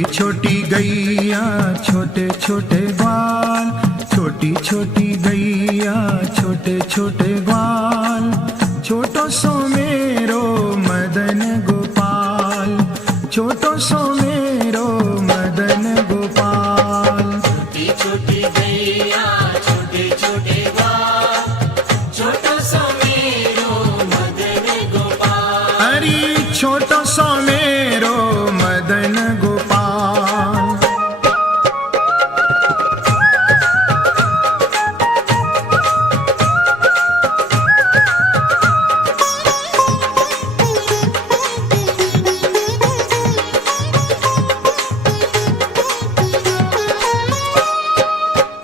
छोटी छोटी गैया छोटे छोटे ग्वाल, छोटी छोटी गैया छोटे छोटे ग्वाल, छोटो सो मेरो मदन गोपाल, छोटो सो मेरो मदन गोपाल। छोटी छोटी गैया छोटे छोटे ग्वाल, छोटो सो मेरो मदन गोपाल। अरे छोटो सो मेरो मदन गोपाल।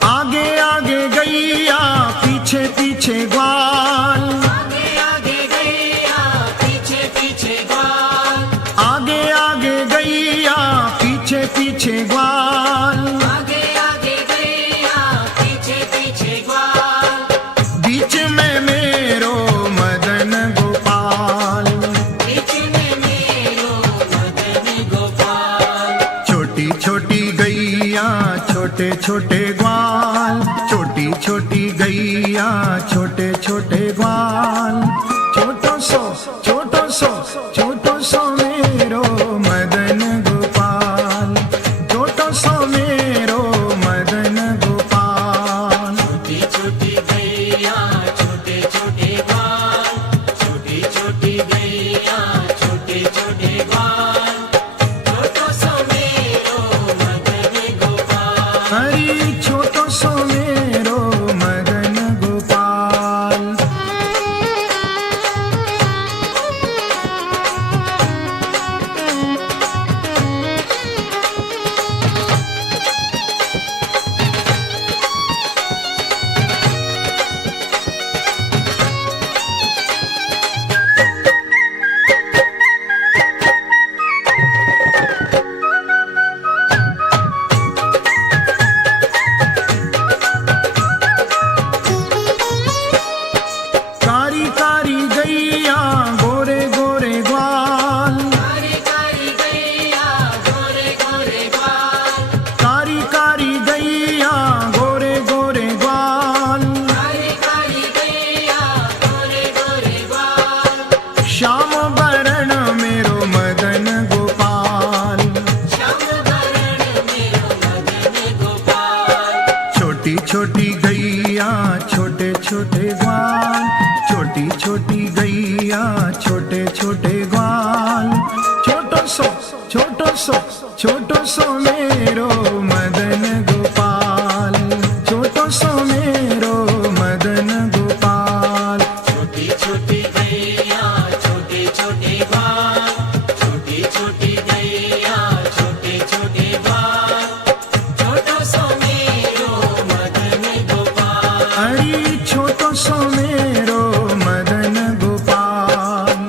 आगे आगे गैया पीछे पीछे ग्वाल, आगे आगे गैया पीछे पीछे ग्वाल, आगे आगे गैया पीछे पीछे ग्वाल, आगे आगे गैया पीछे पीछे ग्वाल। बीच में मेरो मदन गोपाल, बीच में मेरो मदन गोपाल। छोटी छोटी गैया छोटे छोटे ग्वाल, छोटी छोटी गैया छोटे छोटे ग्वाल, छोटो सो मेरो मदन गोपाल, छोटो सो मेरो मदन गोपाल। छोटी छोटी गैया छोटे छोटे ग्वाल, छोटी छोटी गैया छोटे छोटे ग्वाल, छोटो सो मेरो मदन गोपाल। हरी छोटो सो मेरो मदन गोपाल। कारी कारी गैया गोरे गोरे ग्वाल, कारी कारी गैया गोरे गोरे ग्वाल, कारी कारी गैया गोरे गोरे ग्वाल, कारी कारी गैया गोरे गोरे ग्वाल। श्याम वरण मेरो मदन गोपाल, श्याम वरण मेरो मदन गोपाल। छोटी छोटी गैया छोटे छोटे ग्वाल, छोटी छोटी गैया छोटे छोटे ग्वाल, छोटो सो मेरो मदन गोपाल, छोटो सो मेरो मदन गोपाल। छोटी छोटी गैया छोटे छोटे ग्वाल, छोटी छोटी गैया छोटे छोटे ग्वाल, छोटो सो मेरो मदन गोपाल। अरे छोटो सो मेरो मदन गोपाल।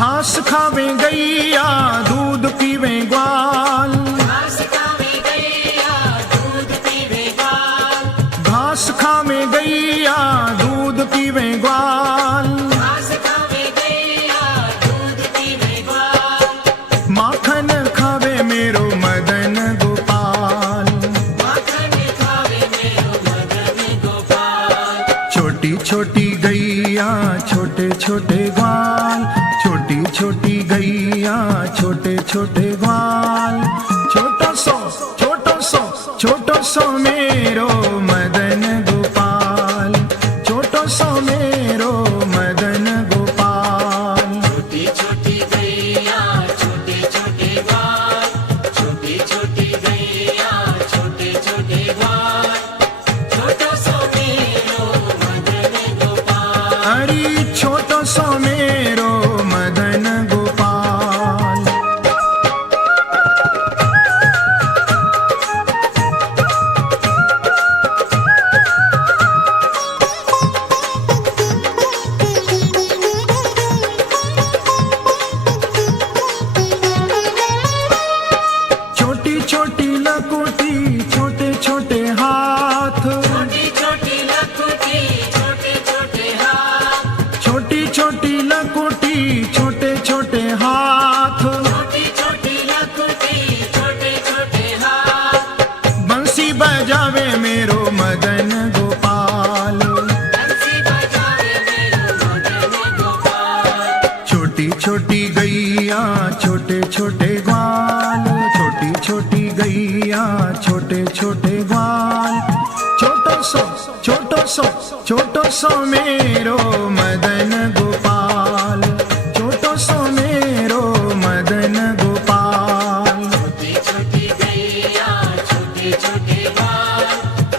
घास खावे गैया दूध पीवे ग्वाल, घास खावे गैया दूध पीवे ग्वाल, घास खावे गैया दूध पीवे ग्वाल, घास खावे गैया दूध पीवे ग्वाल। माखन खावे मेरो मदन गोपाल, माखन खावे मेरो मदन गोपाल। छोटी छोटी गैया छोटे छोटे ग्वाल, छोटी छोटी गैया छोटे छोटे ग्वाल, छोटो सो मेरो मदन गोपाल, छोटो सो मेरो मदन गोपाल। छोटी छोटी गैया छोटे छोटे ग्वाल, छोटी छोटी गैया छोटे छोटे ग्वाल, छोटो सो मेरो मदन गोपाल। अरे छोटो सो मेरो मदन गोपाल। बजावे मेरो मदन गोपाल। बंसी बजावे मेरो मदन गोपाल। छोटी छोटी गैया छोटे छोटे ग्वाल, छोटी छोटी गैया छोटे छोटे ग्वाल। छोटो सो मेरो मदन गोपाल, छोटो सो मेरो मदन गोपाल। छोटी छोटी गैया छोटे छोटे ग्वाल,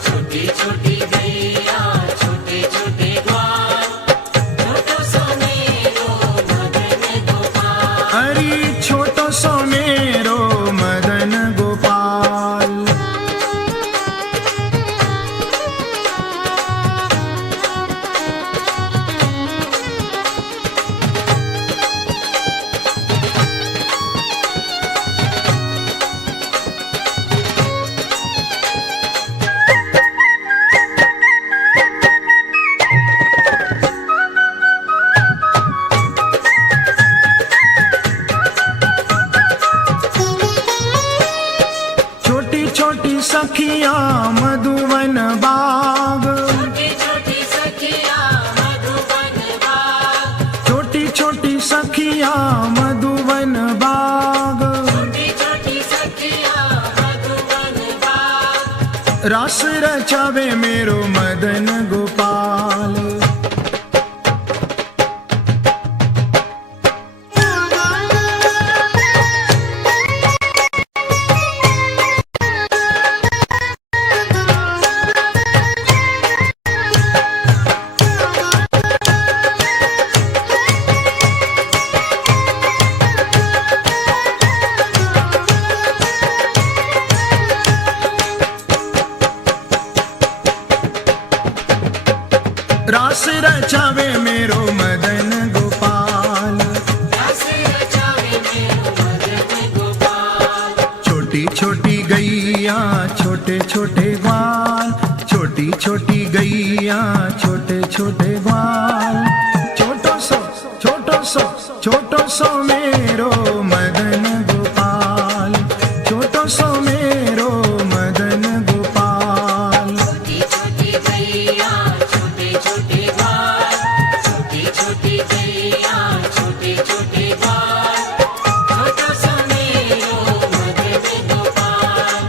छोटी छोटी गैया छोटे छोटे ग्वाल। छोटो सो मेरो मदन गोपाल। अरे छोटो सो मेरो मदन गोपाल। छोटी छोटी सखियां मधुवन बाग, छोटी छोटी सखियां मधुबन बाग। छोटी छोटी सखियां मधुवन बाग। छोटी छोटी सखियां मधुबन बाग। रास रचावे मेरो मदन गोपाल। रास रचावे मेरो मदन गोपाल। रस रचावे मेरो मदन गोपाल। छोटी छोटी गैया छोटे छोटे ग्वाल, छोटी छोटी गैया छोटे छोटे ग्वाल। छोटो सो मेरो मदन गोपाल, छोटो सो मेरो मदन गोपाल। छोटी छोटी गैया छोटे छोटे ग्वाल, छोटी छोटी गैया छोटे छोटे ग्वाल। छोटो सो मेरो मदन गोपाल।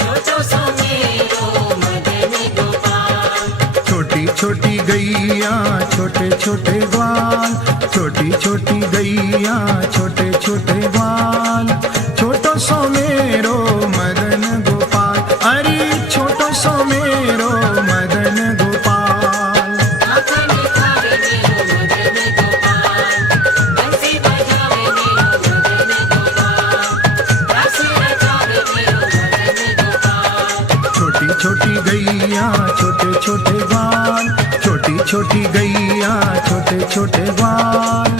छोटो सो मेरो मदन गोपाल। छोटी छोटी गैया छोटे छोटे ग्वाल, छोटी छोटी गैया छोटे छोटे ग्वाल। छोटो सो मेरो मदन गोपाल। अरे छोटो सो मेरो मदन गोपाल। आँखन खावे मेरो मदन गोपाल। बंसी बजावे मेरो मदन गोपाल। रस रचावे मेरो मदन गोपाल। छोटी छोटी गैया छोटे छोटे ग्वाल, छोटी छोटी गैया छोटे छोटे ग्वाल।